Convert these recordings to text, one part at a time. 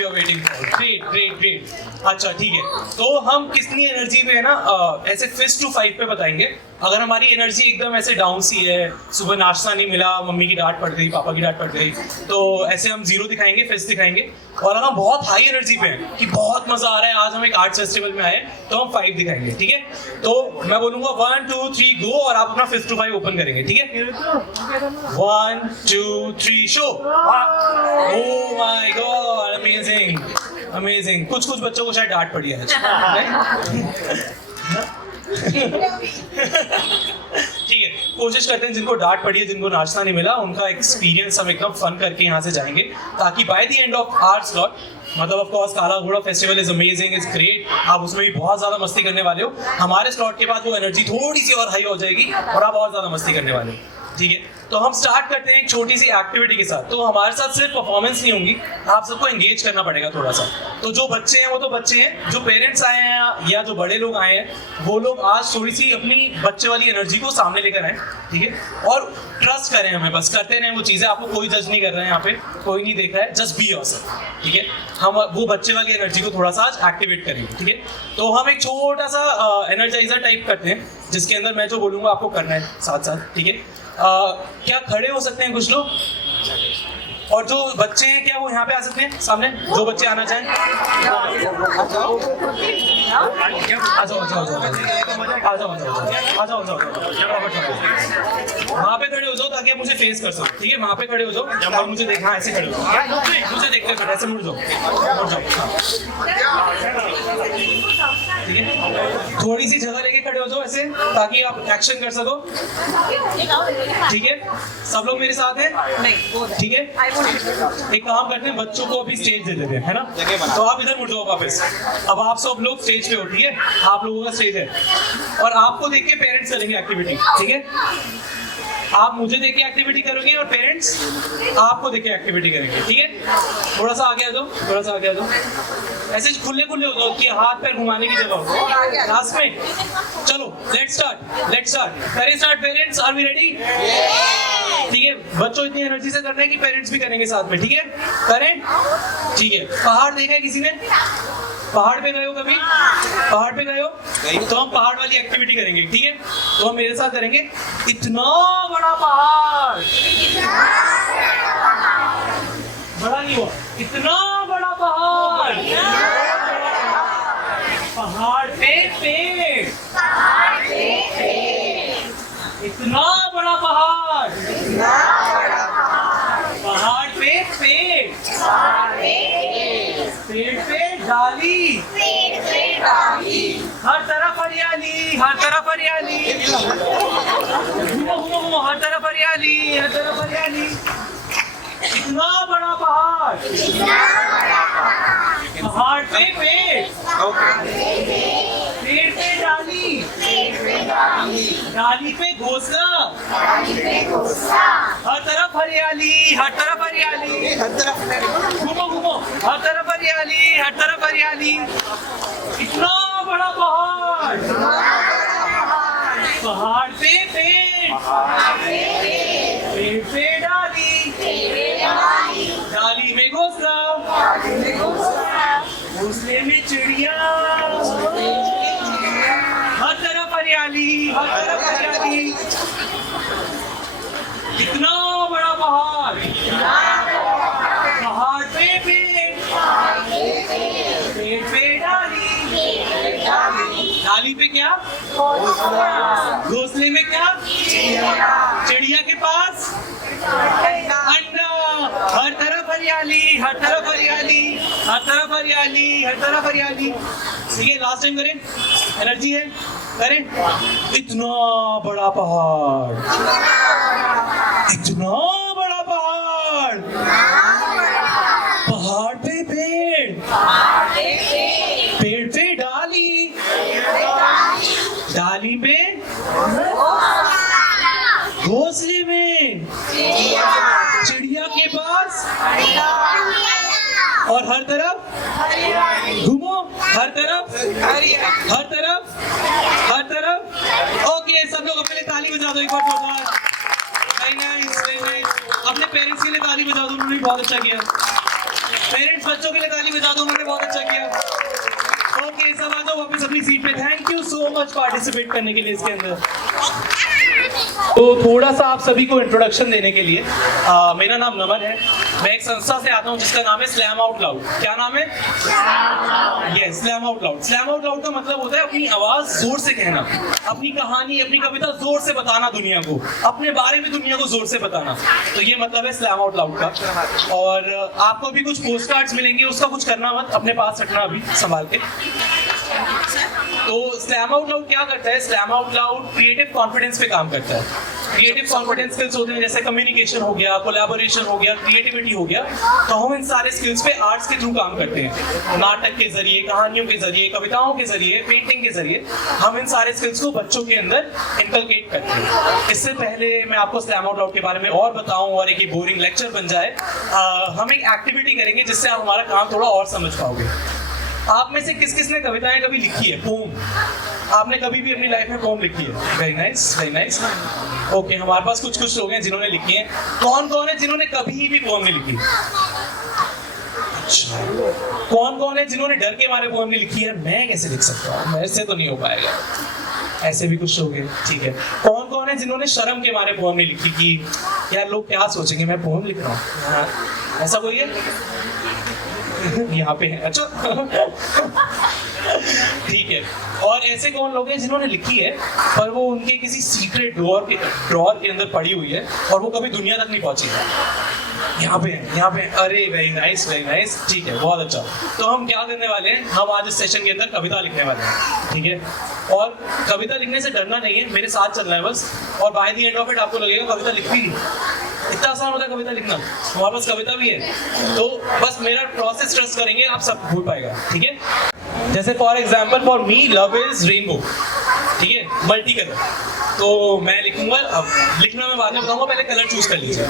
We are waiting for. Great great great. अच्छा ठीक है, तो हम कितनी एनर्जी पे है ना ऐसे फिस्ट टू 5 पे बताएंगे। अगर हमारी एनर्जी एकदम ऐसे डाउन सी है, सुबह नाश्ता नहीं मिला, मम्मी की डांट पड़ गई, पापा की डांट पड़ गई, तो ऐसे हम 0 दिखाएंगे, फिस्ट दिखाएंगे। और अगर हम बहुत हाई एनर्जी पे हैं कि बहुत मजा आ रहा है, आज हम एक आर्ट फेस्टिवल में आए, तो हम 5 दिखाएंगे। ठीक है, तो मैं बोलूंगा 1 2 3 गो, और आप अपना फिस्ट टू 5 ओपन करेंगे। ठीक है, 1 2 3 show. Oh my God, amazing amazing. कुछ कुछ बच्चों को शायद डांट पड़ी है। ठीक है, कोशिश करते हैं जिनको डांट पड़ी है, जिनको नाश्ता नहीं मिला, उनका एक्सपीरियंस हम एकदम फन करके यहाँ से जाएंगे, ताकि by the end of hour slot, मतलब ऑफ कोर्स काला घोड़ा festival is amazing, is great, आप उसमें भी बहुत ज्यादा मस्ती करने वाले हो। हमारे स्लॉट के बाद वो एनर्जी थोड़ी सी और हाई हो जाएगी और आप बहुत ज्यादा मस्ती करने वाले हो। ठीक है, तो हम स्टार्ट करते हैं एक छोटी सी एक्टिविटी के साथ। तो हमारे साथ सिर्फ परफॉर्मेंस नहीं होंगी, आप सबको एंगेज करना पड़ेगा थोड़ा सा। तो जो बच्चे हैं वो तो बच्चे हैं, जो पेरेंट्स आए हैं या जो बड़े लोग आए हैं, वो लोग आज थोड़ी सी अपनी बच्चे वाली एनर्जी को सामने लेकर आए। ठीक है, और ट्रस्ट करें हमें, बस करते रहें वो चीज़ें। आपको कोई जज नहीं कर रहे हैं, यहाँ पे कोई नहीं देख रहा है, जस्ट बी योरसेल्फ। ठीक है, हम वो बच्चे वाली एनर्जी को थोड़ा सा आज एक्टिवेट करेंगे। ठीक है, तो हम एक छोटा सा एनर्जाइजर टाइप करते हैं, जिसके अंदर मैं जो बोलूँगा आपको करना है साथ साथ। ठीक है, क्या खड़े हो सकते हैं कुछ लोग? और जो बच्चे हैं क्या वो यहाँ पे आ सकते हैं सामने? जो बच्चे आना चाहें आ जाओ आ जाओ आ जाओ वहाँ पे खड़े हो जाओ, ताकि आप मुझे फेस कर सको। ठीक है, वहाँ पे खड़े हो जाओ और मुझे देखना, ऐसे खड़े हो जाओ, मुझे देखते खड़े, ऐसे मुड़ जाओ, ठीक है, थोड़ी सी जगह लेके खड़े हो जाओ ऐसे, ताकि आप एक्शन कर सको। ठीक है, सब लोग मेरे साथ हैं? ठीक है, एक काम करते हैं, बच्चों को अभी स्टेज दे देते हैं, है ना? तो आप इधर मुड़ जाओ वापस। अब आप सब लोग स्टेज पे हो। ठीक है, आप लोगों का स्टेज है, और आपको देख के पेरेंट्स करेंगे एक्टिविटी। ठीक है, आप मुझे देख के एक्टिविटी करोगे और पेरेंट्स आपको देख के एक्टिविटी करेंगे। ठीक है, थोड़ा सा आगे आ जाओ, थोड़ा सा आगे आ जाओ, ऐसे खुले खुले हो जाओ कि हाथ पैर घुमाने की जगह हो लास्ट में। चलो लेट्स स्टार्ट करें start. Parents are we ready? ठीक है, बच्चों इतनी एनर्जी से करना है कि पेरेंट्स भी करेंगे साथ में। ठीक है, करें। ठीक है, पहाड़ देखा है किसी ने? पहाड़ पे गए हो कभी? पहाड़ पे गए हो? तो हम पहाड़ वाली एक्टिविटी करेंगे। ठीक है, तो हम मेरे साथ करेंगे। इतना बड़ा पहाड़, बड़ा नहीं हुआ, इतना बड़ा पहाड़, पहाड़ पे पेड़, इतना बड़ा पहाड़, पहाड़ पे पेड़, पेड़ पे डाली, हर तरफ हरियाली, हर तरफ हरियाली, घूमो घूमो घूमो, हर तरफ हरियाली, हर तरफ हरियाली। इतना बड़ा पहाड़, पहाड़ पे पेड़, पेड़ पे डाली, डाली पे घोंसला, हर तरफ हरियाली, हर तरफ हरियाली, घूमो घूमो, हर तरफ हरियाली, हर तरफ हरियाली। इतना बड़ा पहाड़, पहाड़ पे पेड़, पेड़ पे डाली, डाली में घोंसला, घोंसले में चिड़िया, हर तरफ हरियाली, हर तरफ हरियाली। कितना बड़ा पहाड़, पहाड़ पे पेड़, पेड़ पे डाली, डाली पे क्या? घोंसले में क्या? चिड़िया के पास अंडा। हर तरफ हरियाली, हर तरफ हरियाली, हर तरफ हरियाली, हर तरफ हरियाली। ठीक है, लास्ट टाइम करें, एनर्जी है, करें। इतना बड़ा पहाड़, इतना बड़ा पहाड़, पहाड़ पे पेड़, पेड़ पे डाली, डाली पे घोंसले में चिड़िया के पास, और हर तरफ घूमो, हर तरफ, हर तरफ, हर तरफ। ओके, सब लोग अपने लिए ताली बजा दो एक बार जोरदार। Very nice, very nice. अपने पेरेंट्स के लिए ताली बजा दो, उन्होंने बहुत अच्छा किया। पेरेंट्स बच्चों के लिए ताली बजा दो, उन्होंने बहुत अच्छा किया। ओके, सब आ जाओ वापस अपनी सीट पे। Thank you so much participate करने के लिए इसके अंदर। तो थोड़ा सा आप सभी को इंट्रोडक्शन देने के लिए, मेरा नाम नमन है। मैं एक संस्था से आता हूँ जिसका नाम है स्लैम आउट लाउड। क्या नाम है? Yes, slam out loud. Slam out loud का मतलब होता है अपनी आवाज जोर से कहना, अपनी कहानी, अपनी कविता जोर से बताना दुनिया को, अपने बारे में दुनिया को जोर से बताना। तो ये मतलब है स्लैम आउट लाउड का। और आपको भी कुछ पोस्ट कार्ड्स मिलेंगे, उसका कुछ करना मत, अपने पास रखना अभी संभाल के। तो स्लैम आउट लाउड क्या करता है? Slam out loud creative confidence पे काम करता है। क्रिएटिव कॉन्फिडेंस स्किल्स होते हैं जैसे कम्युनिकेशन हो गया, कोलैबोरेशन हो गया, क्रिएटिविटी हो गया। तो हम इन सारे स्किल्स पे आर्ट्स के थ्रू काम करते हैं, नाटक के जरिए, कहानियों के जरिए, कविताओं के जरिए, पेंटिंग के जरिए हम इन सारे स्किल्स को बच्चों के अंदर इनकलकेट करते हैं। इससे पहले मैं आपको स्लैम आउट लाउड के बारे में और बताऊं और एक बोरिंग लेक्चर बन जाए, हम एक एक्टिविटी करेंगे जिससे आप हमारा काम थोड़ा और समझ पाओगे। आप में से किस किस ने कविताएं कभी लिखी है? पोम। आपने कभी भी अपनी लाइफ में पोम लिखी है? Very nice, very nice. Okay, हमारे पास कुछ कुछ लोग हैं जिन्होंने लिखी है। कौन कौन है जिन्होंने कभी भी पोम नहीं लिखी? कौन कौन है जिन्होंने डर के मारे पोम नहीं लिखी है? मैं कैसे लिख सकता हूँ, मेरे से तो नहीं हो पाएगा। ऐसे भी कुछ लोग हैं, ठीक है। कौन कौन है जिन्होंने शर्म के मारे पोम नहीं लिखी कि यार लोग क्या सोचेंगे मैं पोम लिख रहा हूँ? ऐसा कोई है? यहाँ पे है, अच्छा। ठीक है। और ऐसे कौन लोग हैं जिन्होंने लिखी है पर वो उनके किसी सीक्रेट ड्रॉअर के अंदर पड़ी हुई है और वो कभी दुनिया तक नहीं पहुंची है? यहाँ पे है, यहाँ पे है। अरे वेरी नाइस, वेरी नाइस, ठीक है, बहुत अच्छा। तो हम क्या करने वाले हैं? हम आज इस सेशन के अंदर कविता लिखने वाले हैं, ठीक है। और कविता लिखने से डरना नहीं है, मेरे साथ चलना है बस। और by the end of it आपको लगेगा कविता लिख भी, इतना आसान होता है कविता लिखना। हमारे पास कविता भी है, तो बस मेरा प्रोसेस ट्रस्ट करेंगे, आप सब भूल पाएगा, ठीक है। जैसे for example, for me love is rainbow, ठीक है, मल्टी कलर। तो मैं लिखूंगा, अब लिखना मैं बाद में बताऊंगा, पहले कलर चूज कर लीजिए।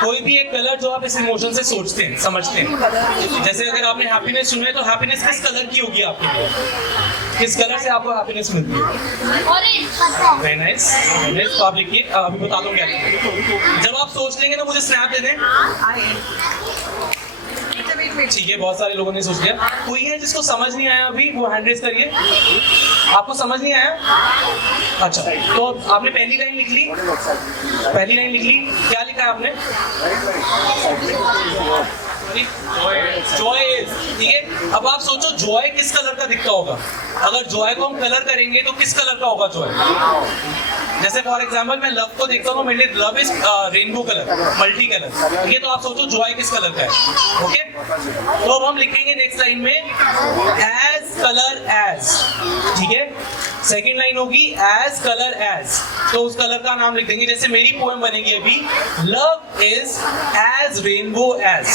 कोई भी एक कलर जो आप इस इमोशन से सोचते हैं, समझते हैं। जैसे अगर आपने हैप्पीनेस चुना है तो हैप्पीनेस किस कलर की होगी आपके लिए? किस कलर से आपको हैप्पीनेस मिलती है? Very nice, very nice. तो आप लिखिए, अभी बता दूं क्या। जब आप सोच लेंगे तो मुझे स्नैप दे दें, ठीक है। बहुत सारे लोगों ने सोच लिया। कोई है जिसको समझ नहीं आया अभी? वो हैंड रेज करिए। आपको समझ नहीं आया? अच्छा, तो आपने पहली लाइन लिख ली, पहली लाइन लिख ली। क्या लिखा है आपने? जॉय, ठीक है। अब आप सोचो जॉय किस कलर का दिखता होगा? अगर जॉय को हम कलर करेंगे तो किस कलर का होगा जॉय? जैसे फॉर एग्जांपल मैं लव को देखता हूँ, मेरे लिए love is rainbow colour, multi colour, ठीक है। तो आप सोचो जॉय किस कलर का है, ओके। तो अब हम लिखेंगे नेक्स्ट लाइन में एज कलर एज, ठीक है। सेकेंड लाइन होगी एज कलर एज, तो उस कलर का नाम लिख देंगे। जैसे मेरी पोएम बनेगी अभी, love is as rainbow as,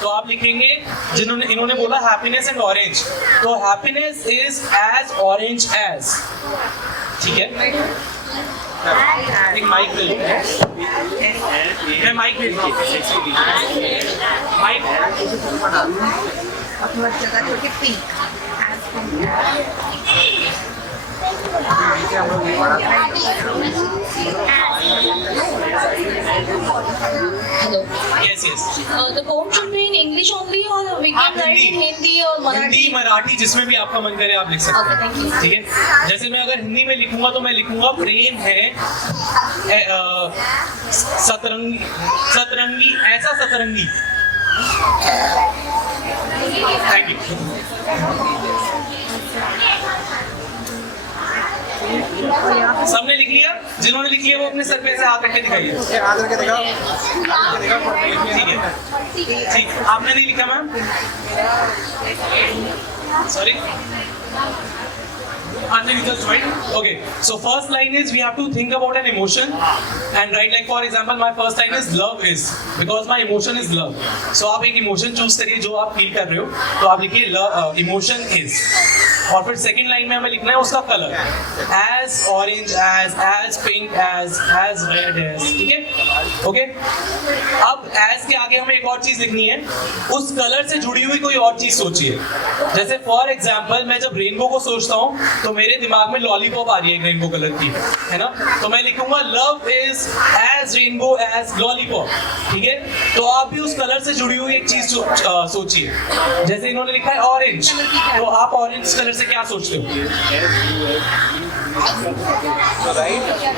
तो आप लिखेंगे, जिन्होंने इन्होंने बोला हैप्पीनेस एंड ऑरेंज, तो happiness is as orange as, ठीक है। एक माइक ले लो, मैं माइक भेज रहा हूँ, mic Hello. Yes, yes. The poem should be in English only, or we can write in Hindi or Marathi? Hindi, Marathi, जिसमें भी आपका मन करे आप लिख सकते Okay, thank you. हैं, ठीक है। जैसे मैं अगर हिंदी में लिखूंगा तो मैं लिखूंगा प्रेम है सतरंगी, सतरंगी, ऐसा सतरंगी। Thank you. सबने लिख लिया? जिन्होंने लिख लिया वो अपने सर पे से हाथ रख के दिखाइए। हाथ रख के दिखाओ, ठीक है। ठीक, आपने नहीं लिखा ma'am? Sorry, you just joined? Okay, so first line is we have to think about an emotion and write, like for example my first line is love is, because my emotion is love. So आप एक emotion choose करिए जो आप feel कर रहे हो, तो आप लिखिए emotion is, और फिर सेकंड लाइन में हमें लिखना है उसका colour, as orange as pink as red as, ठीक है, ओके। अब as के आगे हमें एक और चीज लिखनी है, उस कलर से जुड़ी हुई कोई और चीज सोचिए। जैसे फॉर एग्जाम्पल मैं जब रेनबो को सोचता हूँ तो मेरे दिमाग में लॉलीपॉप आ रही है रेनबो कलर की, है ना? तो मैं लिखूंगा love is as rainbow as lollipop, ठीक है? तो आप भी उस कलर से जुड़ी हुई एक चीज सोचिए। जैसे इन्होंने लिखा है ऑरेंज, तो आप ऑरेंज कलर से क्या सोचते हो?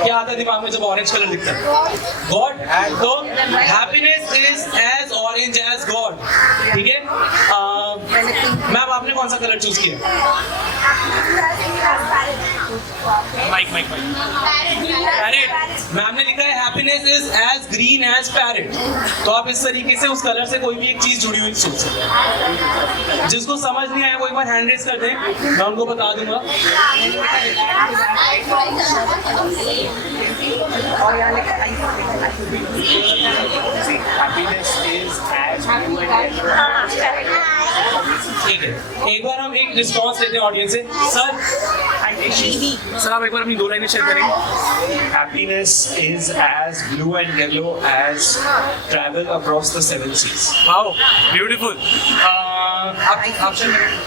क्या आता है दिमाग में जब ऑरेंज कलर दिखता है? गॉड। तो happiness is as orange as God, ठीक है? मैम आपने कौन सा कलर चूज किया? Mike parrot. मैम ने लिखा है happiness is as green as parrot. तो आप इस तरीके से उस कलर से कोई भी एक चीज जुड़ी हुई सोच सकते हैं। जिसको समझ नहीं आया वो एक बार हैंड रेज कर दें, मैं उनको बता दूंगा। ठीक है, एक बार हम एक रिस्पॉन्स लेते हैं ऑडियंस से। सर आप एक बार अपनी 2 लाइनें शेयर करेंगे। Happiness is as blue and yellow as travel across the 7 seas. Wow, beautiful. आप शेयर करें।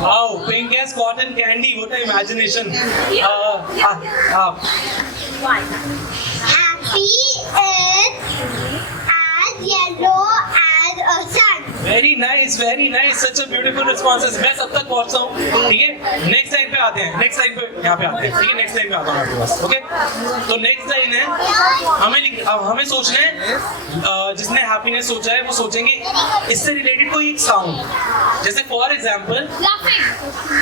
Wow, pink as cotton candy. What an imagination. आप Happy is as yellow as a sun. Very nice, such a beautiful responses. मैं सब तक पहुंचता हूँ, ठीक है? नेक्स्ट लाइन पे आते हैं, नेक्स्ट लाइन पे यहाँ पे आते हैं, ठीक है? नेक्स्ट लाइन पे आता हूँ आपके पास, ओके? तो नेक्स्ट लाइन है, हमें सोचना है, जिसने हैप्पीनेस सोचा है वो सोचेंगे इससे रिलेटेड कोई एक साउंड। जैसे फॉर एग्जाम्पल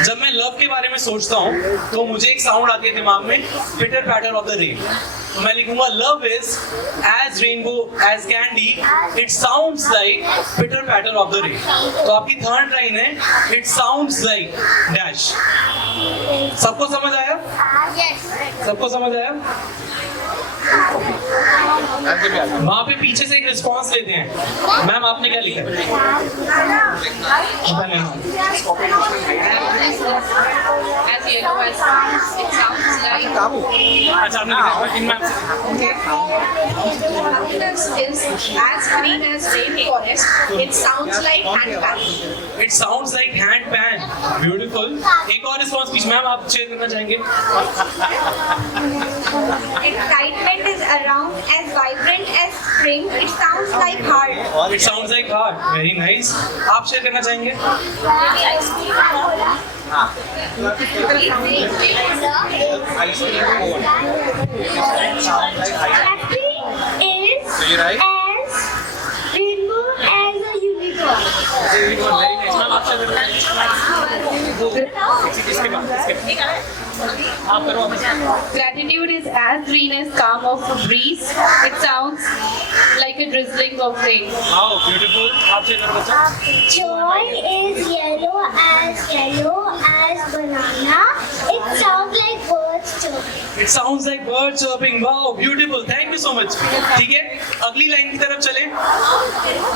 जब मैं लव के बारे में सोचता हूँ तो मुझे एक साउंड आती है दिमाग में, पिटर पैटर ऑफ द रेन। तो मैं लिखूंगा love is as rainbow as candy, it sounds like pitter patter of the rain. तो आपकी थर्ड लाइन है इट साउंड्स लाइक डैश। सबको समझ आया? सबको समझ आया? वहां पे पीछे से एक रिस्पॉन्स लेते हैं। मैम आपने क्या लिखा है? As yellow as it sounds like. अच्छा आपने लिखा है। Happiness is as green as rainforest. It sounds like handpan. It sounds like hand pan. Beautiful. एक और रिस्पॉन्स प्लीज मैम, आप शेयर करना चाहेंगे? Excitement is around as vibrant as spring. It sounds like heart. It sounds like heart. Very nice. आप share करना चाहेंगे? Happy is you're right. as rainbow as a unicorn. Very nice. Ma'am आप share करना इसके बाद आप करो। Gratitude is as green as calm of a breeze. It sounds like a drizzling of rain. Wow, beautiful. आप share करो बच्चा। Joy is yellow as banana. It sounds like birds chirping. It sounds like birds chirping. Wow, beautiful. Thank you so much. ठीक है, अगली line की तरफ चलें।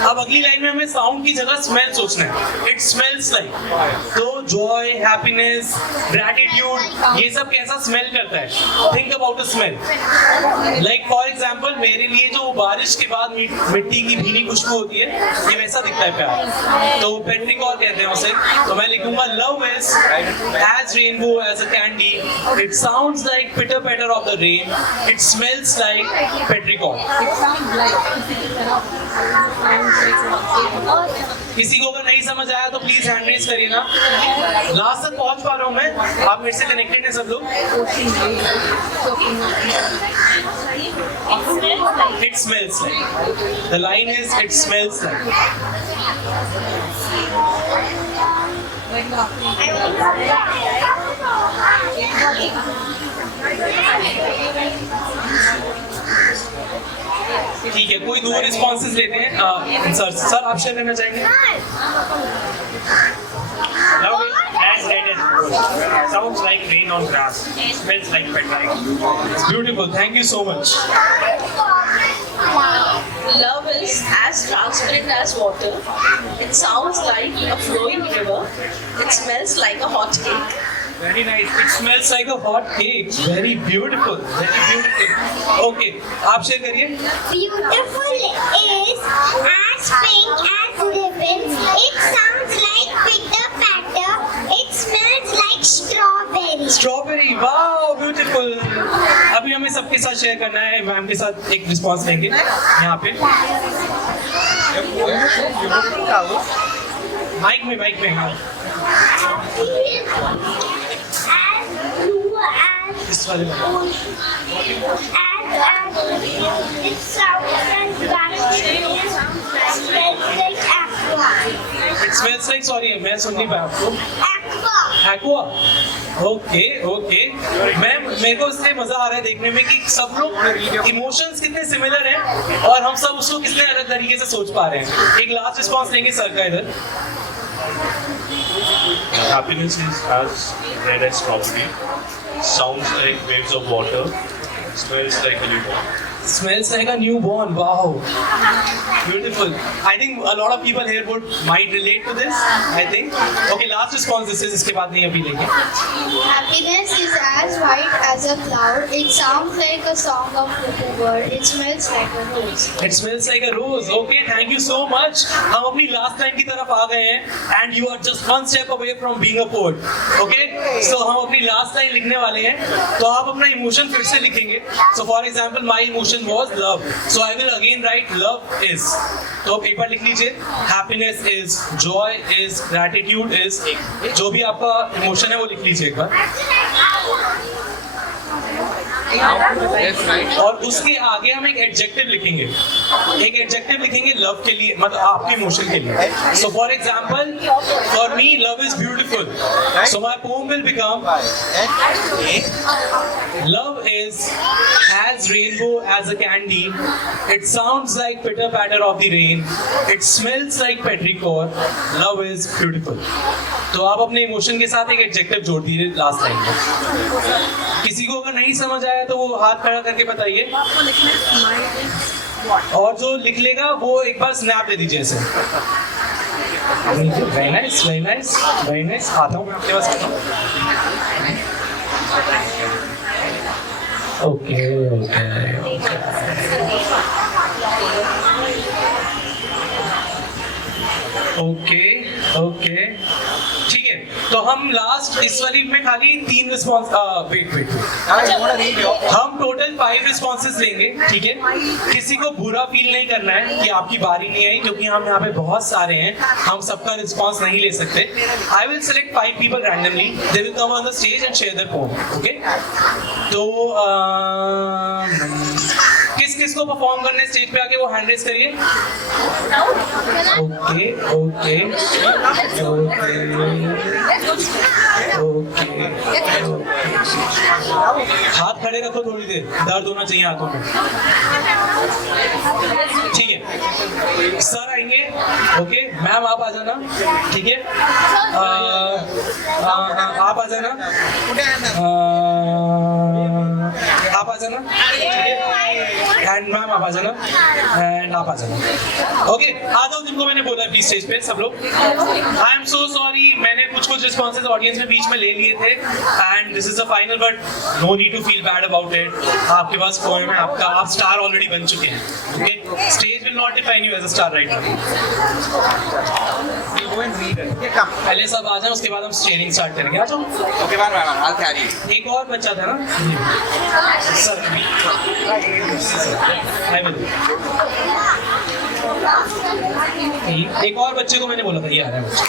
अब अगली लाइन में हमें साउंड की जगह स्मेल सोचना है। It smells like. तो joy, happiness, gratitude, ये सब कैसा स्मेल करता है? Think about a smell. Like for example, मेरे लिए जो बारिश के बाद मिट्टी की भीनी खुशबू होती है, ये वैसा दिखता है प्यार। तो पेट्रिकॉल कहते हैं उसे। तो मैं लिखूंगा love is as rainbow as a candy. It sounds like pitter patter of the rain. It smells like petrichor. किसी को अगर नहीं समझ आया तो प्लीज हैंड रेज करिए ना। लास्ट तक पहुंच पा रहा हूं मैं, आप मेरे से कनेक्टेड हैं सब लोग? It smells like. The line is it smells like. ठीक है, कोई 2 रिस्पॉन्सेज लेते हैं। सर आप शेयर करना चाहेंगे? Love is as red as gold. Sounds like rain on grass. Smells like petrichor. Beautiful. Thank you so much. Love is as transparent as water. It sounds like a flowing river. It smells like a hot cake. Very nice. It smells like a hot cake. Very beautiful. Very beautiful. Okay, आप share करिए. Beautiful is as pink as ribbons. It sounds like pitter patter. It smells like strawberry. Strawberry. Wow, beautiful. अभी हमें सबके साथ share करना है. Ma'am के साथ एक रिस्पॉन्स लेंगे यहाँ पे. माइक में हाँ. As blue as इस वाले में. it sounds like aqua. It smells like, sorry, मैं सुन नहीं पाया आपको. Aqua. Aqua. ओके मैम, मेरे को इससे मजा आ रहा है देखने में कि सब लोग इमोशंस कितने सिमिलर हैं और हम सब उसको कितने अलग तरीके से सोच पा रहे हैं. एक लास्ट रिस्पॉन्स लेंगे सर का इधर. Happiness is as red as strawberry, sounds like waves of water, smells like a newborn. Smells like a newborn. Wow, beautiful. I think a lot of people here might relate to this. I think. Okay, last response this is. इसके बाद नहीं अभी लेंगे. Happiness is as white as a cloud. It sounds like a song of little bird. It smells like a rose. It smells like a rose. Okay, thank you so much. हम अपनी last line की तरफ आ गए हैं and you are just one step away from being a poet. Okay, so हम अपनी last line लिखने वाले हैं. तो आप अपना emotion फिर से लिखेंगे. So for example, my emotion was love. So I will again write love is. तो एक बार लिख लीजिए. Happiness is, joy is, gratitude is. जो भी आपका emotion है वो लिख लीजिए एक बार. और उसके आगे हम एक एडजेक्टिव लिखेंगे. एक एडजेक्टिव लिखेंगे लव के लिए, मतलब आपके इमोशन के लिए. So for example, for me love is beautiful. So my poem will become love is as rainbow as a candy. It sounds like pitter patter of the rain. It smells like petrichor. Love is beautiful. तो आप अपने emotion के साथ एक adjective जोड़ दीजिए last line में. किसी को अगर नहीं समझ आया तो वो हाथ खड़ा करके बताइए. और जो लिख लेगा वो एक बार स्नैप दे दीजिए ऐसे. Very nice, very nice, very nice. आता हूँ मैं आपके पास. आता हूँ. ओके ओके ठीक है. तो हम लास्ट इस वाली में खाली 3 रिस्पॉन्स. वेट हम टोटल 5 रिस्पॉन्सेज लेंगे. ठीक है, किसी को बुरा फील नहीं करना है कि आपकी बारी नहीं आई, क्योंकि हम यहाँ पे बहुत सारे हैं, हम सबका रिस्पॉन्स नहीं ले सकते. I will select 5 people randomly. They will come on the stage and share their poem. Okay, तो किस किस को परफॉर्म करने स्टेज पे आके वो हैंड रेज करिए. Okay okay okay. हाथ खड़े रखो थोड़ी देर, दर्द होना चाहिए हाथों में. ठीक है, सर आएंगे. ओके मैम आप आ जाना. ठीक है, आप आ जाना. आप आ जाना. एंड मैम आप आ जाना. एंड आप आ जाना. ओके, आ जाओ जिनको मैंने बोला प्लीज स्टेज पे सब लोग. आई एम सो सॉरी, मैंने कुछ रिस्पॉन्सेज ऑडियंस में बीच में ले लिए थे and this is the final, but no need to feel bad about it. आपके पास पोएम है आपका, आप स्टार ऑलरेडी बन चुके हैं. Okay, stage will not define you as a star right now. पहले सब आ जाए, उसके बाद हम स्टेयरिंग स्टार्ट करेंगे. आ जाओ. Okay, I'll carry. एक और बच्चा था ना सर. एक और बच्चे को मैंने बोला था, ये आ रहा है बच्चा.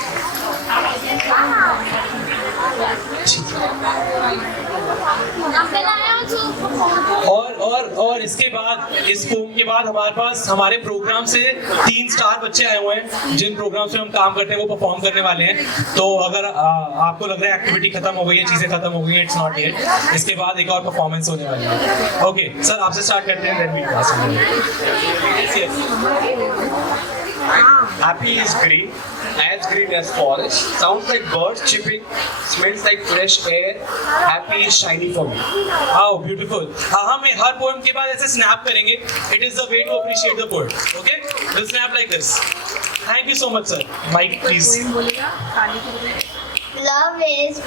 और इसके बाद, इस पोम के बाद हमारे पास हमारे प्रोग्राम से 3 स्टार बच्चे आए हुए हैं जिन प्रोग्राम्स में हम काम करते हैं वो परफॉर्म करने वाले हैं. तो अगर आपको लग रहा है एक्टिविटी खत्म हो गई है, चीजें खत्म हो गई हैं, इट्स नॉट येट. इसके बाद एक और परफॉर्मेंस होने वाली है. ओके सर, आपसे स्टार्ट करते हैं. Then we class. Happy is green as forest. Sounds like birds chirping. Smells like fresh air. Happy is shiny for me. How beautiful. हम हर पोएम के बाद ऐसे स्नैप करेंगे. It is the way to appreciate the poet. Okay? We'll snap like this. Thank you so much, sir. Mike, please. Love is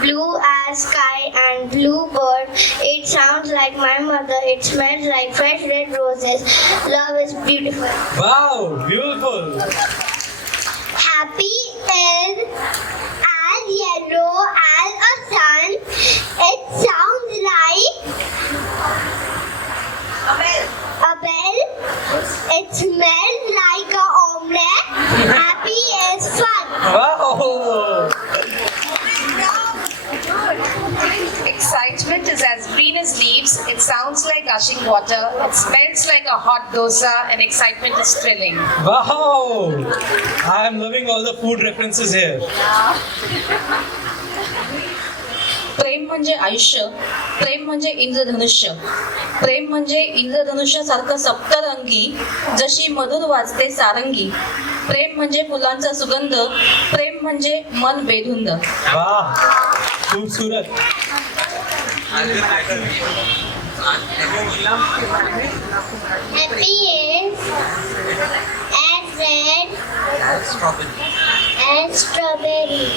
blue as sky and bluebird. It sounds like my mother. It smells like fresh red roses. Love is beautiful. Wow, beautiful. Happy is as yellow as a sun. It sounds like a bell. It smells like an omelette. Happy is fun. Wow. Excitement is as green as leaves. It sounds like gushing water. It smells like a hot dosa, and excitement is thrilling. Wow. I am loving all the food references here. प्रेम म्हणजे आयुष्य, प्रेम म्हणजे इंद्रधनुष्य, प्रेम म्हणजे इंद्रधनुष्यासारखं सप्तरंगी, जशी मधुर वाजते सारंगी, प्रेम म्हणजे फुलांचा सुगंध, प्रेम म्हणजे मन बेधुंद. वाह, खूबसूरत. Happy is as red as strawberry.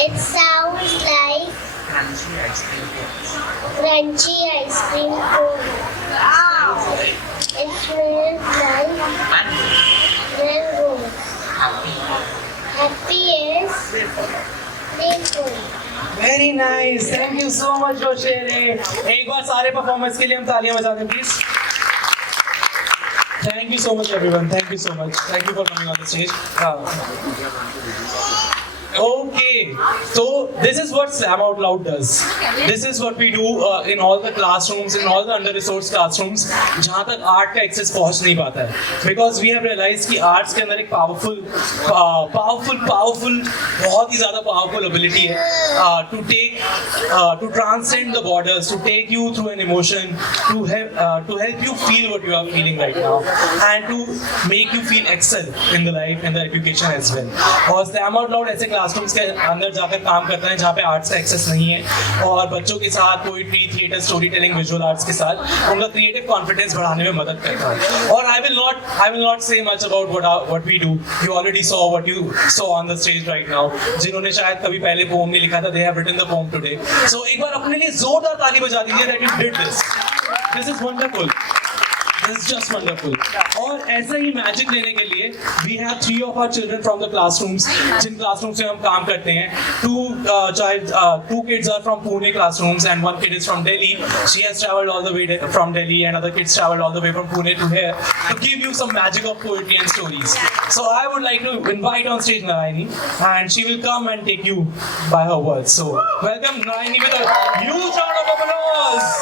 It sounds like crunchy ice cream cone. It smells like mango. Happy is rainbow. Very nice. Thank you so much for sharing. एक बार सारे परफॉर्मेंस के लिए हम तालियां बजा दें please. Thank you so much everyone. Thank you so much. Thank you for coming on the stage. Okay, so this is what Slam Out Loud does. This is what we do in all the classrooms, in all the under-resourced classrooms, जहाँ तक art का access पहुँच नहीं पाता है. Because we have realized कि arts के अंदर एक powerful, बहुत ही ज़्यादा powerful ability है to transcend the borders, to take you through an emotion, to help you feel what you are feeling right now, and to make you feel excel in the life and the education as well. और Slam Out Loud ऐसे classrooms के अंदर जाकर काम करता है जहाँ पे आर्ट्स का एक्सेस नहीं है और बच्चों के साथ poetry, theatre, story telling, visual arts के साथ उनका क्रिएटिव कॉन्फिडेंस बढ़ाने में मदद करता है. और I will not say much about what we do. You already saw what you saw on the stage right now. जिन्होंने शायद कभी पहले पोएम नहीं लिखा था, they have written the poem today. So एक बार अपने लिए जोरदार ताली बजा दीजिए that you did this. This is wonderful. This is just wonderful. और ऐसा ही मैजिक लेने के लिए we have 3 of our children from the classrooms, Jin classrooms में हम काम करते हैं. Two kids are from Pune classrooms and one kid is from Delhi. She has traveled all the way from Delhi and other kids traveled all the way from Pune to here to give you some magic of poetry and stories. So I would like to invite on stage Narayani and she will come and take you by her words. So welcome Narayani with a huge round of applause.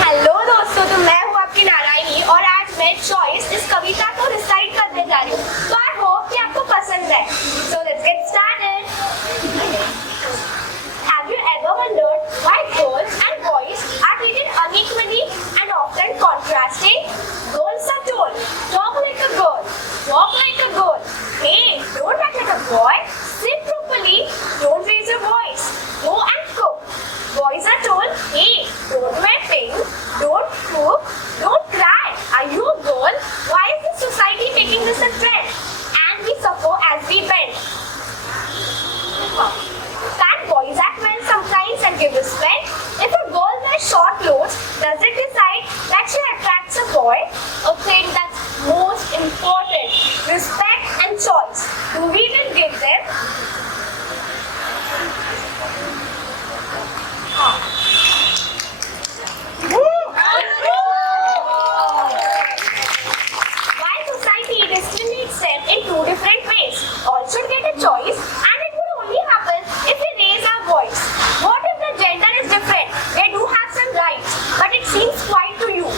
Hello दोस्तों, तो मैं हूँ आपकी नारायणी और आज मैं choice इस कविता को रिसाइट करने जा रही हूँ. तो आई होप कि आपको पसंद है. So let's get started. Have you ever wondered why girls and boys are treated unequally and often contrasting? Girls are told, talk like a girl, walk like a girl, hey, don't act like a boy, sit properly, don't raise your voice, go and cook. Boys are told, hey, don't wear pink, don't cook, don't cry. Are you a girl? Why is this society making this a trend? And we suffer as we bend. Can boys act well sometimes and give respect? If a girl wears short clothes, does it decide that she attracts a boy? A thing that's most important, respect and choice. Do we even give them? Why society discriminates them in 2 different ways? All should get a choice, and it would only happen if we raise our voice. What if the gender is different? They do have some rights, but it seems quiet to you.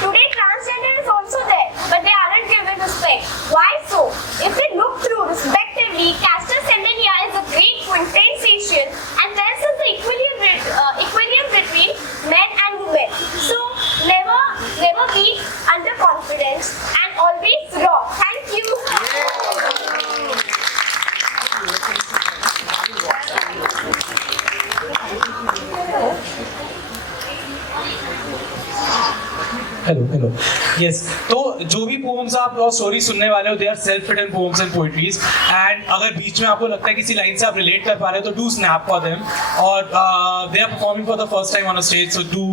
Today transgender is also there, but they aren't given respect. Why so? If we look through respectively, Castor Semenya is a great quintessential, and this is the equilibrium between men and women. So never be underconfident and always raw. Thank you. Hello. Yes. तो जो भी poems आप और story सुनने वाले हो, they are self written poems and poetries. And अगर बीच में आपको लगता है किसी लाइन से आप रिलेट कर पा रहे हो तो डू स्नैप फॉर देम. और they are performing for the first time on a stage, so do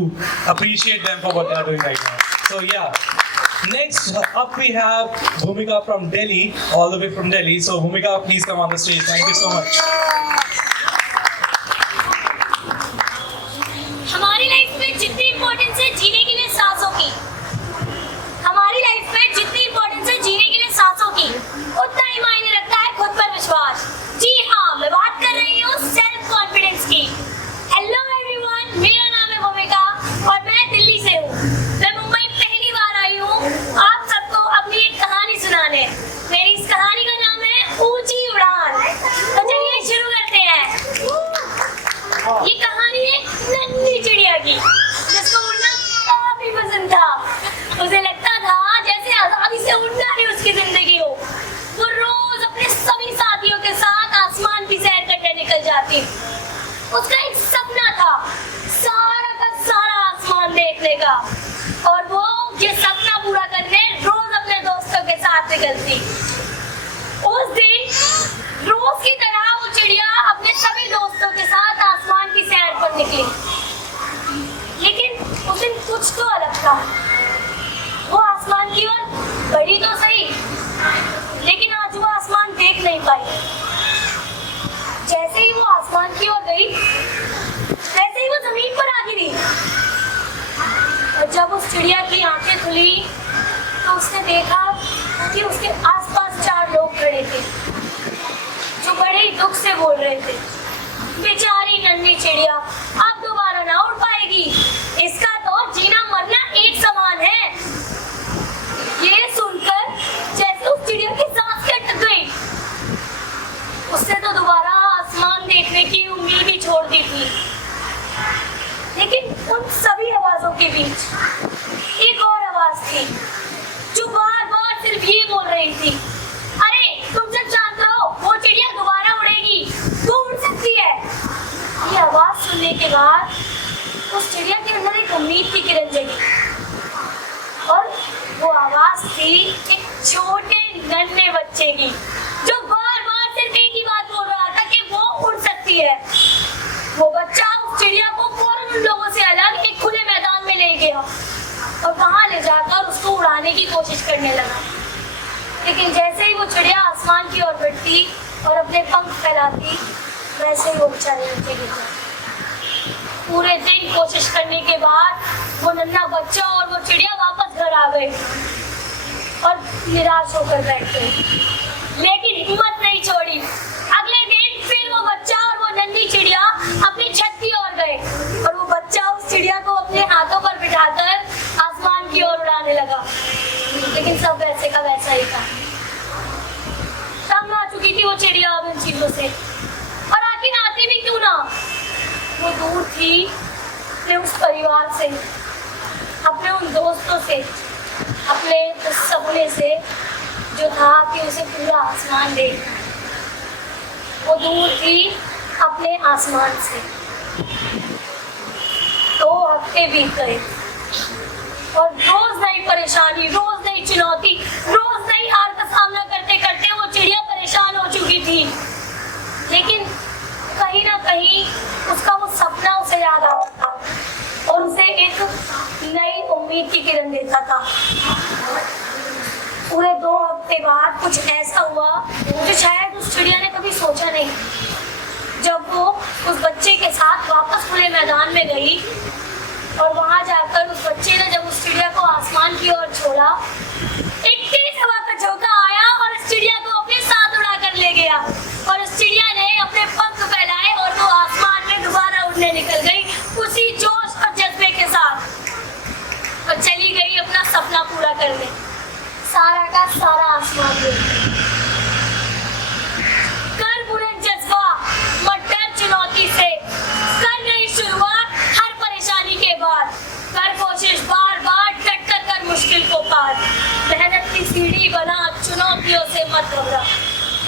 appreciate them for what they are doing right now. So yeah. Next up we have Bhumika from Delhi, all the way from Delhi. So Bhumika, please come on the stage. Thank you so much. हमारी life में जितनी importance है जीने के लिए सांसों की, हमारी लाइफ में जितनी इम्पोर्टेंस है जीने के लिए सांसों की, उतना ही मायने रखता है खुद पर विश्वास. जी हाँ, मैं बात कर रही हूँ सेल्फ कॉन्फिडेंस की. हेलो एवरीवन, मेरा नाम है भूमिका और मैं दिल्ली से हूँ. मैं मुंबई पहली बार आई हूँ आप सबको अपनी एक कहानी सुनाने. मेरी इस कहानी का नाम है ऊंची उड़ान. तो चलिए शुरू करते हैं. ये कहानी है नन्ही चिड़िया की, जिसको उड़ना काफी पसंद था. उसे लगता था जैसे आजादी से उड़ना ही उसकी जिंदगी हो. वो रोज अपने सभी साथियों के साथ आसमान की सैर करने निकल जाती. उसका एक सपना था, सारा का सारा आसमान देखने का, और वो ये सपना पूरा करने रोज अपने दोस्तों के साथ निकलती. उस दिन रोज की तरह वो चिड़िया अपने सभी दोस्तों के साथ आसमान की सैर पर निकली. लेकिन उस दिन कुछ तो अलग था. वो आसमान की ओर बढ़ी तो सही, लेकिन आज वो आसमान देख नहीं पाई. जैसे ही वो आसमान की ओर गई, वैसे ही वो जमीन पर आ गिरी. और जब उस चिड़िया की आंखें खुली तो उसने देखा कि उसके आसपास 4 लोग खड़े थे, जो बड़े ही दुख से बोल रहे थे, बेचारी नन्ही चिड़िया अब दोबारा ना उड़ पाएगी, इसका तो जीना मरना एक समान है. ये सुनकर जैसे उस चिड़िया की सांस कट गई. उसने तो दोबारा आसमान देखने की उम्मीद ही छोड़ दी थी. लेकिन उन सभी आवाजों के बीच एक और आवाज थी, जो बार बार सिर्फ ये बोल रही थी, अरे तुम सब शांत रहो, वो चिड़िया दोबारा उड़ेगी, वो उड़ सकती है. ये आवाज सुनने के बाद उस चिड़िया के अंदर एक उम्मीद की किरण जगी. और वो आवाज थी एक छोटे नन्हे बच्चे की, जो बार बार सिर्फ एक ही बात बोल रहा था कि वो उड़ सकती है. वो बच्चा उस चिड़िया को फौरन उन लोगों से अलग एक खुले मैदान में ले गया और वहां ले जाकर उसको उड़ाने की कोशिश करने लगा. लेकिन जैसे ही वो चिड़िया आसमान की ओर बढ़ती और अपने पंख फैलाती, वैसे ही वो बेचारे नीचे गिर गया. पूरे दिन कोशिश करने के बाद वो नन्हा बच्चा और वो चिड़िया वापस घर आ गए और निराश होकर बैठ गए. लेकिन हिम्मत नहीं छोड़ी. अगले दिन फिर वो बच्चा और वो नन्ही चिड़िया अपनी छत की ओर गए और वो बच्चा उस चिड़िया को अपने हाथों पर बिठाकर आसमान की ओर उड़ाने लगा. लेकिन सब वैसे का वैसा ही था. तंग आ चुकी थी वो चिड़िया अब इन चीजों से, और आखिर आती भी क्यों ना. वो दूर थी अपने उस परिवार से, अपने उन दोस्तों से, अपने उस सपने से जो था कि उसे पूरा आसमान देखना है. वो दूर थी अपने आसमान से. 2 हफ्ते बीत गए और रोज नई परेशानी, रोज नई चुनौती, रोज नई हार का सामना करते करते वो चिड़िया परेशान हो चुकी थी. लेकिन कहीं ना कहीं उसका वो सपना उसे याद आता था और उसे एक नई उम्मीद की किरण देता था. पूरे 2 हफ्ते बाद कुछ ऐसा हुआ जो शायद उस चिड़िया ने कभी सोचा नहीं. जब वो उस बच्चे के साथ वापस खुले मैदान में गई और वहां जाकर उस बच्चे ने जब उस चिड़िया को आसमान की ओर छोड़ा, एक तेज हवा का झोंका आया और उस चिड़िया को अपने साथ उड़ा कर ले गया. और उस चिड़िया ने अपने पंख फैलाए और वो आसमान में दोबारा उड़ने निकल गई उसी जोश और जज्बे के साथ और चली गई अपना सपना पूरा करने. सारा का सारा आसमान देखने. कर बुलंद जज्बा, मत डर चुनौती से, कर नई शुरुआत हर परेशानी के बाद, कर कोशिश बार बार डट कर मुश्किल को पार. मेहनत की सीढ़ी बना, चुनौतियों से मत घबरा,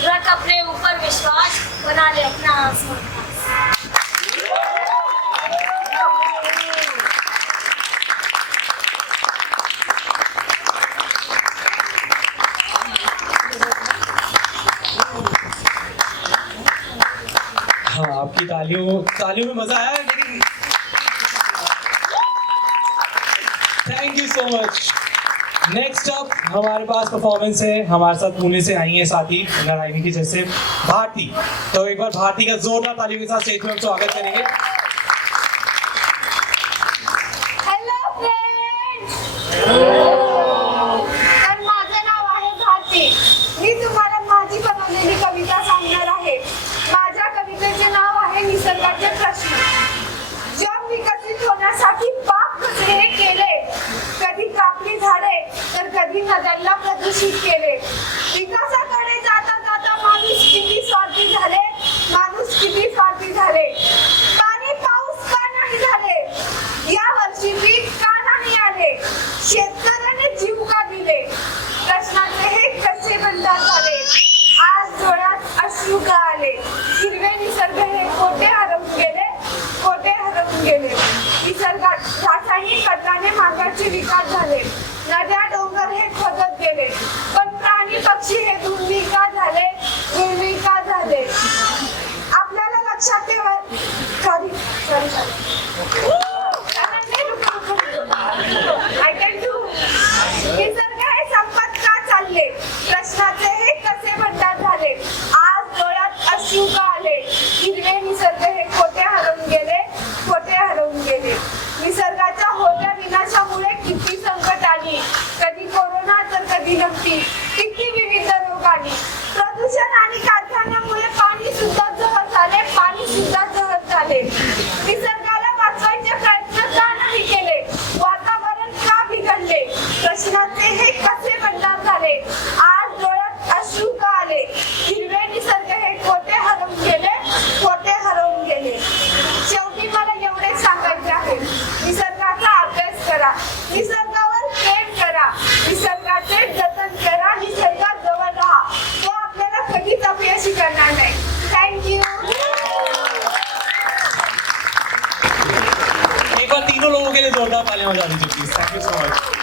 रख अपने ऊपर विश्वास, बना ले अपना आसमान. आपकी तालियों में मजा आया, लेकिन thank you so much. Next up हमारे पास परफॉर्मेंस है, हमारे साथ पुणे से आई है साथी नारायणी की जैसे भारती। तो एक बार भारती का जोरदार तालियों के साथ स्टेज पे हम स्वागत करेंगे। हॅलो फ्रेंड्स, तर माझं नाव आहे भारती। मी तुम्हाला माझी बनवलेली कविता सांगणार आहे। माझ्या कवितेचे नाव आहे निसर्गाचे प्रश्न। जग विकसित होण्यासाठी पाप कचरे केले, कधी कापली झाडे तर कधी नद्यांना प्रदूषित केले। विकासाकडे जाता जाता माणूस किती स्वार्थी झाले, माणूस किती स्वार्थी झाले। पाणी पाऊस का नाही झाले, या वर्षी पीक का नाही आले, शेतकऱ्याने जीव का दिले, प्रश्नाचे हे कसे बंधार झाले, आज डोळ्यात अश्रू का आले, हिरवे निसर्ग हे कोठे हरवून गेले, कोठे हरवून गेले। निसर्गात रासायनिक खताने मार्गाचे विकास झाले, नद्या डोंगर हे खोदत गेले, पण प्राणी पक्षी हे दुर्मिळ का झाले, दुर्मिळ का झाले। आपल्याला लक्षात ठेवा, I can do. निसर्ग हे संपत का चालले, प्रश्नाचे हे कसे बंधार झाले, आज डोळ्यात अश्रू का आले, हिरवे निसर्ग हे कोठे हरवून गेले, कोठे हरवून गेले। निसर्गाच्या होत्या विनाशामुळे किती संकट आली, कधी कोरोना तर कधी नमती, किती विविध रोग आली। प्रदूषण आणि कारखान्यामुळे पाणी सुद्धा जहर झाले, पाणी सुद्धा जहर झाले। निसर्गाला वाचवायचे प्रयत्न का नाही केले, वातावरण का बिघडले, प्रश्नाचे हे कसे बंधार झाले, आज डोळ्यात अश्रू का आले, हिरवे निसर्ग हे कोठे हरवून गेले, कोठे हरवून गेले। शेवटी मला एवढेच सांगायचे आहे, निसर्गाचा अभ्यास करा, निसर्गावर प्रेम करा, निसर्गाचे जतन करा, निसर्गाजवळ राहा, तो आपल्याला कधीच अपयशी करणार नाही। थँक्यू। एक बार तीनों लोगों के लिए जोरदार तालियां बजा दीजिए please. Thank you so much.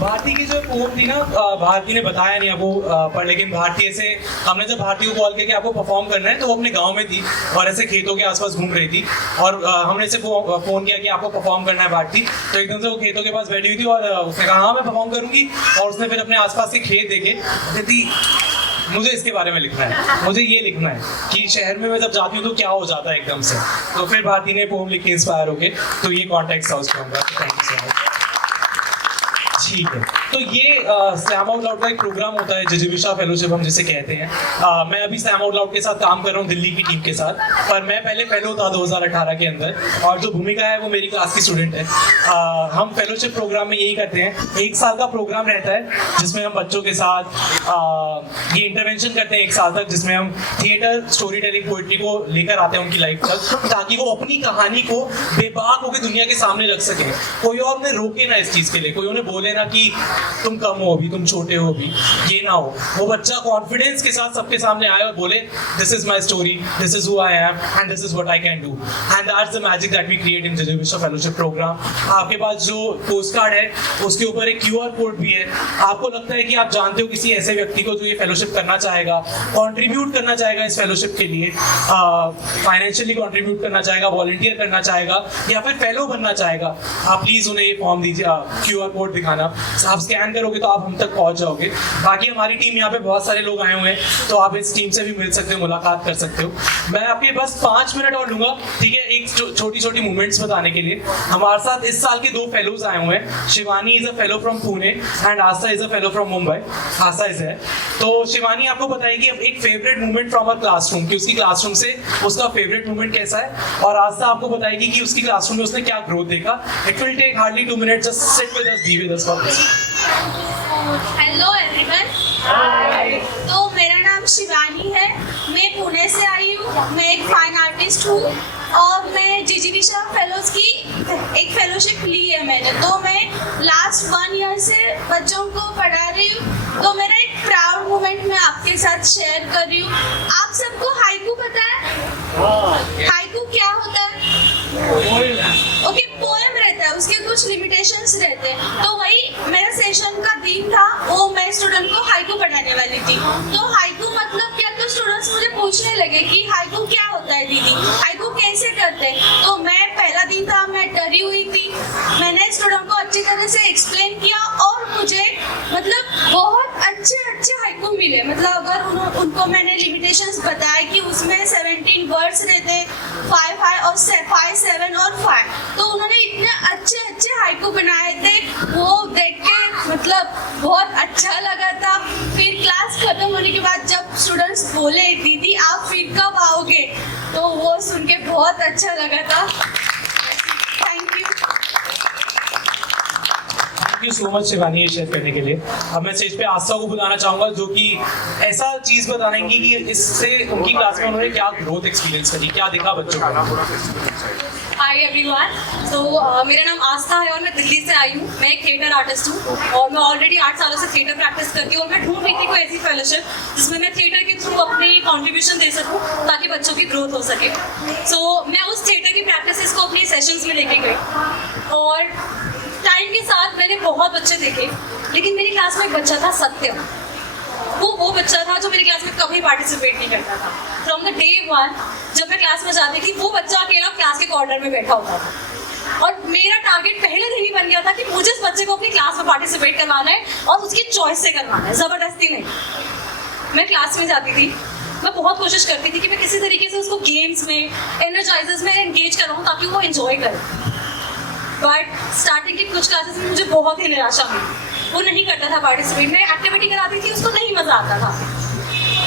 Bharti की जो पोम थी ना, भारती ने बताया नहीं आपको, पर लेकिन भारती ऐसे, हमने जब भारती को कॉल किया कि आपको परफॉर्म करना है, तो वो अपने गांव में थी और ऐसे खेतों के आसपास घूम रही थी, और हमने इसे फोन किया कि आपको परफॉर्म करना है भारती। तो एकदम से वो खेतों के पास बैठी हुई थी और उसने कहा हाँ मैं परफॉर्म करूंगी, और उसने फिर अपने आसपास के खेत देखे, कहती मुझे इसके बारे में लिखना है, मुझे ये लिखना है कि शहर में मैं जब जाती हूँ तो क्या हो जाता है एकदम से। तो फिर भारती ने पोम लिख के इंस्पायर होके, तो ये कॉन्टेक्स्ट था उसको। Thank you so much. ठीक है, तो ये स्लैम आउट लाउड का एक प्रोग्राम होता है, जिजीविषा फेलोशिप हम जिसे कहते हैं। मैं अभी स्लैम आउट लाउड के साथ काम कर रहा हूँ दिल्ली की टीम के साथ, पर मैं पहले फेलो था 2018 के अंदर, और जो भूमिका है वो मेरी क्लास की स्टूडेंट है। हम फेलोशिप प्रोग्राम में यही करते हैं, 1 साल का प्रोग्राम रहता है जिसमें हम बच्चों के साथ ये इंटरवेंशन करते हैं 1 साल तक, जिसमें हम थिएटर, स्टोरी टेलिंग, पोइट्री को लेकर आते हैं उनकी लाइफ तक, ताकि वो अपनी कहानी को बेबाक होकर दुनिया के सामने रख सकें। कोई और उन्हें रोके ना इस चीज़ के लिए, कोई उन्हें बोले ना कि तुम कम हो अभी, तुम छोटे हो अभी, ये ना हो। वो बच्चा कॉन्फिडेंस के साथ सबके सामने आए और बोले this is my story, this is who I am and this is what I can do, and that's the magic that we create in Jijivisha fellowship program. आपके पास जो पोस्ट कार्ड है उसके ऊपर एक QR कोड भी है। आपको लगता है कि आप जानते हो किसी ऐसे व्यक्ति को जो ये फेलोशिप करना चाहेगा, कंट्रीब्यूट करना चाहेगा इस फेलोशिप के लिए, फाइनेंशियली कंट्रीब्यूट करना चाहेगा, वॉलंटियर करना चाहेगा, या फिर फेलो बनना चाहेगा, आप प्लीज उन्हें ये फॉर्म दीजिए, QR कोड दिखाना, आप स्कैन करोगे तो आप हम तक पहुंच जाओगे। बाकी हमारी टीम यहाँ पे बहुत सारे लोग आए हुए हैं, तो आप इस टीम से भी मिल सकते हो, मुलाकात कर सकते हो। मैं आपके बस 5 मिनट और लूंगा, ठीक है, एक छोटी छोटी मूवमेंट्स बताने के लिए। हमारे साथ इस साल के 2 फेलोज आए हुए हैं। Shivani is a fellow from Pune and Aastha is a fellow from Mumbai. Aastha is है, तो शिवानी आपको बताएगी अब एक favourite movement from our classroom, कि उसकी क्लासरूम से उसका फेवरेट मूवमेंट कैसा है, और आस्था आपको बताएगी कि उसकी क्लासरूम में उसने क्या ग्रोथ देखा। It will take hardly 2 minutes, just sit with us, be with us for this. Hello everyone. Hi. तो मेरा नाम शिवानी है, मैं पुणे से आई हूँ, मैं एक फाइन आर्टिस्ट हूँ और मैं जिजीविषा फेलोज की एक फेलोशिप ली है मैंने। तो मैं लास्ट 1 ईयर से बच्चों को पढ़ा रही हूँ, तो मेरा एक प्राउड मोमेंट मैं आपके साथ शेयर कर रही हूँ। आप सबको हाइकू पता है? हाइकू क्या होता है? ओके, पोएम रहता है, उसके कुछ लिमिटेशंस रहते हैं। तो वही मेरा सेशन का थीम था, वो मैं स्टूडेंट को हाइकू पढ़ाने वाली थी। तो हाइकू मतलब क्या, तो स्टूडेंट्स मुझे पूछने लगे कि हाइकू क्या होता है दीदी, हाइकू कैसे करते हैं। तो मैं पहला दिन था, मैं डरी हुई थी। मैंने स्टूडेंट को अच्छी तरह से एक्सप्लेन किया और मुझे मतलब बहुत अच्छे हाइकू मिले। मतलब अगर उनको मैंने लिमिटेशंस बताया कि उसमें 17 वर्ड्स रहते हैं, 5 और 5, 7 और 5, तो उन्होंने इतने अच्छे हाइकू बनाए थे, वो देख के मतलब बहुत अच्छा लगा था। फिर क्लास खत्म होने के बाद जब स्टूडेंट्स बोले दीदी आप फिर कब आओगे, तो वो सुन के बहुत अच्छा लगा था। Thank you. Thank you so much Shivani ये शेयर करने के लिए। अब मैं स्टेज पे आस्था को बुलाना चाहूंगा जो कि ऐसा चीज बताएंगी कि इससे उनकी क्लास में उन्होंने क्या ग्रोथ एक्सपीरियंस करी, क्या देखा बच्चों को। हाय एवरीवन, तो मेरा नाम आस्था है और मैं दिल्ली से आई हूँ। मैं एक थिएटर आर्टिस्ट हूँ और मैं ऑलरेडी 8 सालों से थिएटर प्रैक्टिस करती हूँ और मैं ढूंढ रही थी कोई ऐसी फेलोशिप जिसमें मैं थिएटर के थ्रू अपनी कॉन्ट्रीब्यूशन दे सकूँ ताकि बच्चों की ग्रोथ हो सके। सो मैं उस थिएटर की प्रैक्टिस को अपनी सेशंस में लेके गई और टाइम के साथ मैंने बहुत बच्चे देखे, लेकिन मेरी क्लास में एक बच्चा था सत्यम। वो बच्चा था जो मेरी क्लास में कभी पार्टिसिपेट नहीं करता था। फ्रॉम द डे 1 जब मैं क्लास में जाती थी वो बच्चा अकेला क्लास के कॉर्नर में बैठा होता था और मेरा टारगेट पहले दिन ही बन गया था कि मुझे इस बच्चे को अपनी क्लास में पार्टिसिपेट करवाना है और उसकी चॉइस से करवाना है, ज़बरदस्ती नहीं। मैं क्लास में जाती थी, मैं बहुत कोशिश करती थी कि मैं किसी तरीके से उसको गेम्स में, एनर्जाइजर्स में एंगेज कराऊँ ताकि वो एंजॉय करे। बट स्टार्टिंग के कुछ क्लासेस में मुझे बहुत ही निराशा मिली। वो नहीं करता था पार्टिसिपेट। मैं एक्टिविटी कराती थी, उसको नहीं मज़ा आता था।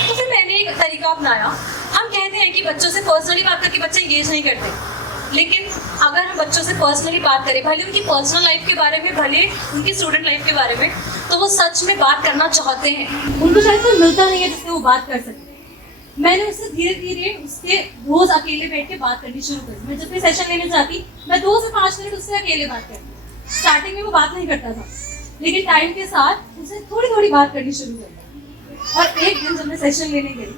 तो फिर मैंने एक तरीका अपनाया। हम कहते हैं कि बच्चों से पर्सनली बात करके बच्चे एंगेज नहीं करते, लेकिन अगर हम बच्चों से पर्सनली बात करें, भले उनकी पर्सनल लाइफ के बारे में, भले उनकी स्टूडेंट लाइफ के बारे में, तो वो सच में बात करना चाहते हैं। उनको शायद कोई मिलता नहीं है जिससे वो बात कर सके। मैंने उससे धीरे धीरे उससे रोज अकेले बैठ के बात करनी शुरू करी। मैं जब भी सेशन लेने जाती, मैं 2 से 5 मिनट उससे अकेले बात करती। स्टार्टिंग में वो बात नहीं करता था, लेकिन टाइम के साथ उसे थोड़ी बात करनी शुरू करी। और एक दिन जब मैं सेशन लेने गई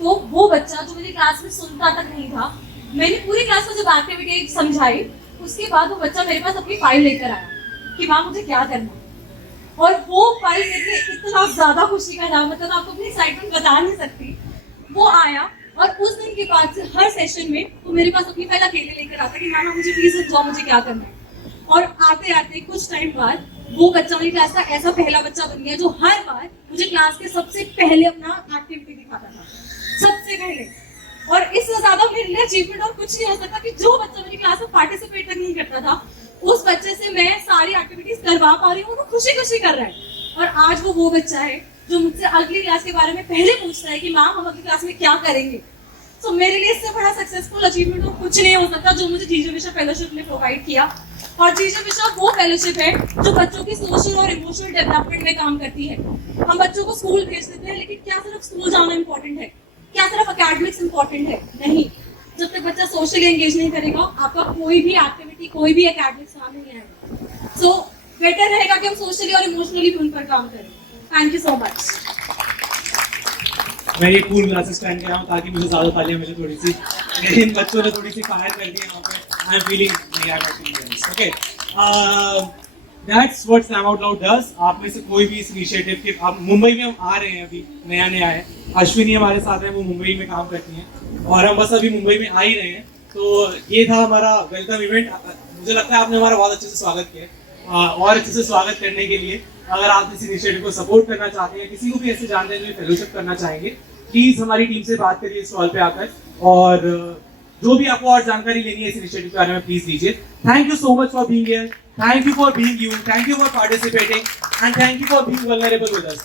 तो वो बच्चा जो मेरी क्लास में सुनता तक नहीं था, मैंने पूरी क्लास में जब एक्टिविटी समझाई, उसके बाद वो बच्चा मेरे पास अपनी फाइल लेकर आया कि माँ मुझे क्या करना है। और वो फाइल लेके इतना ज्यादा खुशी का था, मतलब आपको अपनी एक्साइटमेंट बता नहीं सकती। वो आया और उस दिन के बाद से हर सेशन में वो मेरे पास अपनी फाइल अकेले लेकर आता कि मामा मुझे प्लीज समझाओ मुझे क्या करना है। और आते आते कुछ टाइम बाद वो बच्चा मेरी क्लास का ऐसा पहला बच्चा बन गया जो हर बार मुझे क्लास के सबसे पहले अपना एक्टिविटी दिखाता था, सबसे पहले। और इससे ज्यादा मेरे लिए अचीवमेंट और कुछ नहीं हो सकता कि जो बच्चा मेरी क्लास में पार्टिसिपेट तक नहीं करता था, उस बच्चे से मैं सारी एक्टिविटीज करवा पा रही हूँ, वो खुशी कर रहा है। और आज वो बच्चा है जो मुझसे अगली क्लास के बारे में पहले पूछता है कि मैम हम अगली क्लास में क्या करेंगे। तो मेरे लिए इससे बड़ा सक्सेसफुल अचीवमेंट और कुछ नहीं हो सकता जो मुझे जीजू विशा फेलोशिप ने प्रोवाइड किया। और जीजू विशा वो फेलोशिप है जो बच्चों की सोशल और इमोशनल डेवलपमेंट में काम करती है। हम बच्चों को स्कूल भेज देते हैं, लेकिन क्या सिर्फ स्कूल जाना इंपॉर्टेंट है? क्या सिर्फ अकेडमिक्स इंपॉर्टेंट है? नहीं। जब तक बच्चा सोशली एंगेज नहीं करेगा, आपका कोई भी एक्टिविटी, कोई भी एकेडमिक्स काम नहीं आएगा। सो बेटर रहेगा कि हम सोशली और इमोशनली भी उन पर काम करें। Thank you so much. मैं ये कूल ग्लासेस पहन के आया हूँ ताकि मुझे ज़्यादा तालियां मिले थोड़ी सी, लेकिन बच्चों ने थोड़ी सी फायर कर दी है वहाँ पे। I am feeling okay. That's what slam out loud does. आप में से कोई भी इस इनिशिएटिव के, आप मुंबई में हम आ रहे हैं, अभी नया है, अश्विनी हमारे साथ है, वो मुंबई में काम करती हैं और हम बस अभी मुंबई में आ ही रहे हैं। तो ये था हमारा वेलकम इवेंट। मुझे लगता है आपने हमारा बहुत अच्छे से स्वागत किया। और अच्छे से स्वागत करने के लिए अगर आप इस इनिशिएटिव को सपोर्ट करना चाहते हैं, किसी को भी ऐसे जानते हैं जो फेलोशिप करना चाहेंगे, प्लीज हमारी टीम से बात करिए स्टॉल पे आकर, और जो भी आपको और जानकारी लेनी है इस इनिशिएटिव के बारे में प्लीज लीजिए। Thank you so much for being here, thank you for being you, thank you for participating, and thank you for being vulnerable with us.